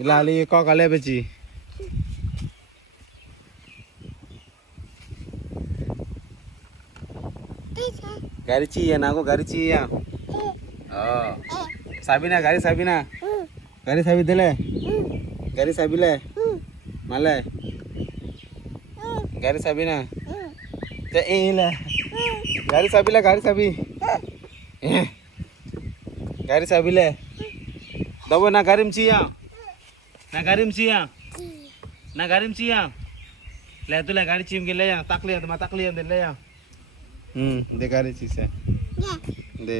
Ilali kok kali beci. Garici ya nago garici ya. Oh. Sabina gari Sabina. Gari Sabi dele. Gari Sabile. Male. Gari Sabina. Te ile. Gari Sabile gari Sabi. Gari Sabile. Dabo na garim ciya. Na garim ciya. Na garim ciya. Le तुला गाडी चिम गेले या टाकली आता टाकली दे ले या दे गाडी चीस आहे दे